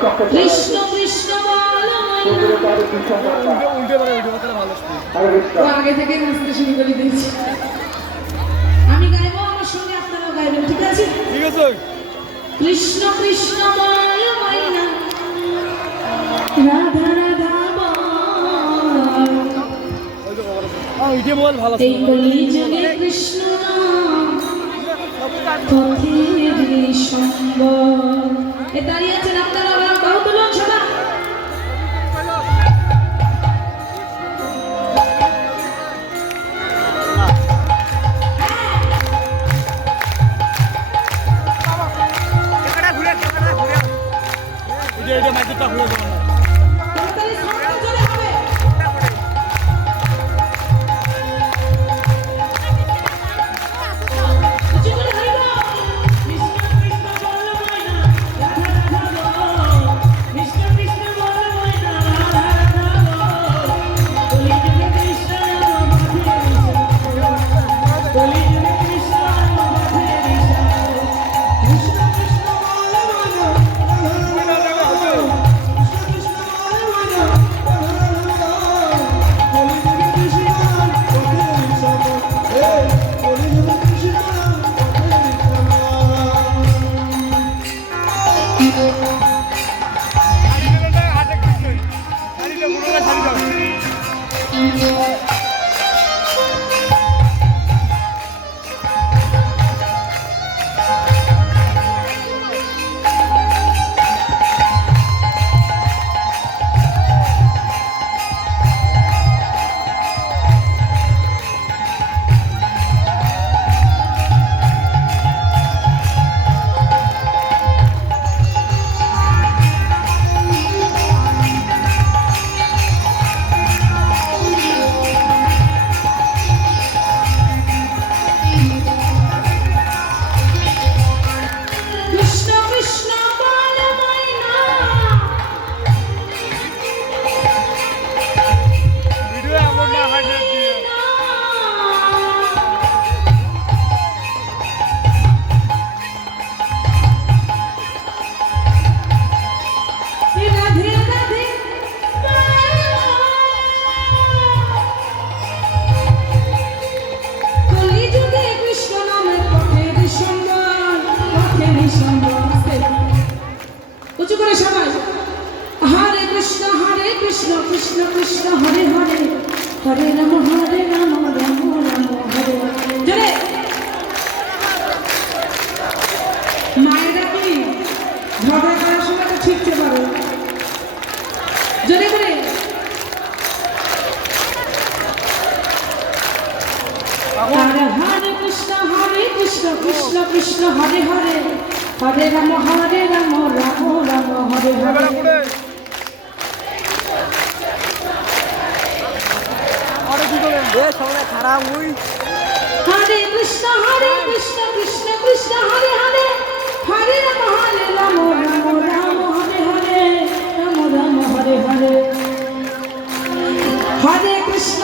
কৃষ্ণ কৃষ্ণ আগে থেকে নাচতে শুরু করে দিয়েছি। আমি গাইবো, আমার সঙ্গে আপনারাও গাইবেন, ঠিক আছে? ঠিক আছে। কৃষ্ণ কৃষ্ণ বল মাইনা রাধা রাধা বল, এই কলিযুগে কৃষ্ণ পথের সম্বল। এ দাঁড়িয়ে আছেন আপনারা, বাহু তুলুন সবাই। কৃষ্ণ কৃষ্ণ কৃষ্ণ হরে হরে হরে রাম রাম রাম হরে হরে। মায়েরা কি ঝগড়া করার সময় তো ঠিকতে পারো, জোরে করে হরে কৃষ্ণ কৃষ্ণ কৃষ্ণ হরে হরে হরে রাম রাম রাম হরে হরে। হরে কৃষ্ণ কৃষ্ণ কৃষ্ণ হরে হরে হরে রাম রাম রাম হরে হরে রাম রাম হরে হরে। হরে কৃষ্ণ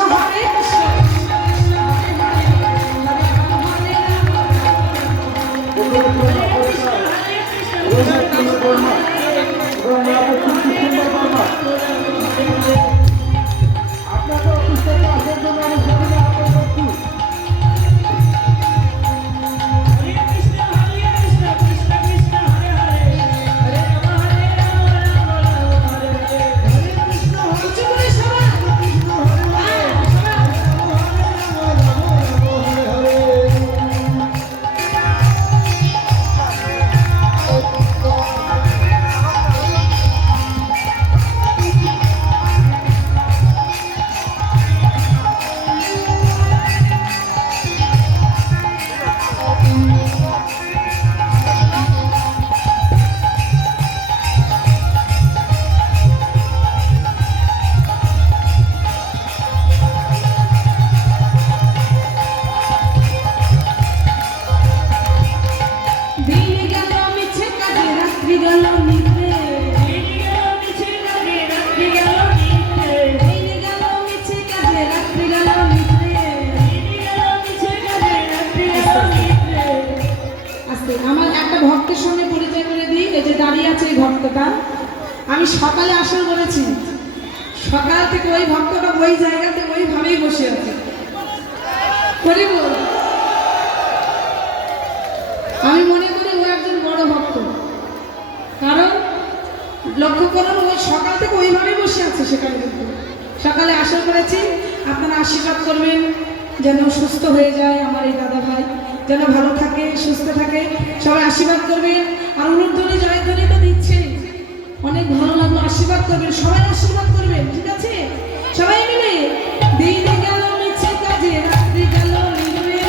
সকালে আসর করেছি, সকাল থেকে ওই ভক্তটা ওই জায়গাতে ওইভাবেই বসে আছে। হরি বল। আমি মনে করি ও একজন বড় ভক্ত, কারণ লক্ষ্য করুন ওই সকাল থেকে ওইভাবেই বসে আছে সেখানে। কিন্তু সকালে আসর করেছি, আপনারা আশীর্বাদ করবেন যেন সুস্থ হয়ে যায় আমার এই দাদা ভাই, যেন ভালো থাকে সুস্থ থাকে, সবাই আশীর্বাদ করবেন। আর উলুধ্বনি জয়ধ্বনি তো দিচ্ছে, অনেক ভালো লাগলো, আশীর্বাদ করবেন, সবাই আশীর্বাদ করবেন, ঠিক আছে? সবাই মিলে দিনে গেল মিছে কাজে রাত্রি গেল নিভে,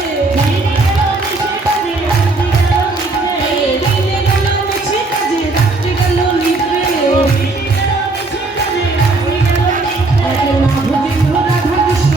দিনে গেল মিছে কাজে রাত্রি গেল নিভে, রাধা কৃষ্ণ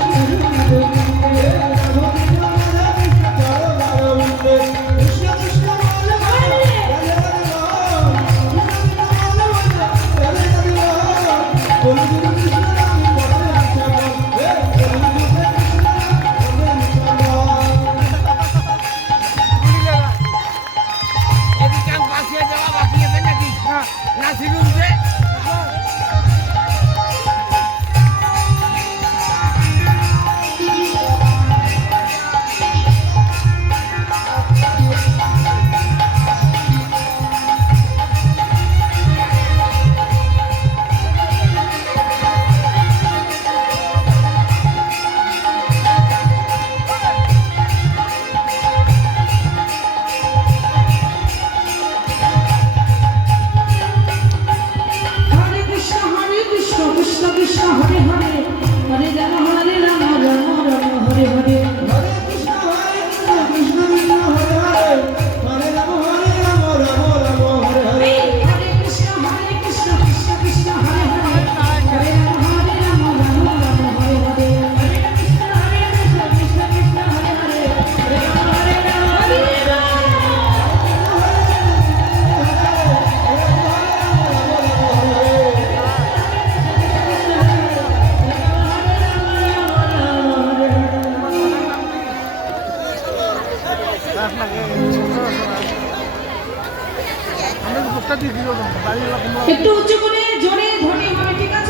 একটু উচ্চ করে জোরে ধ্বনি হবে, ঠিক আছে?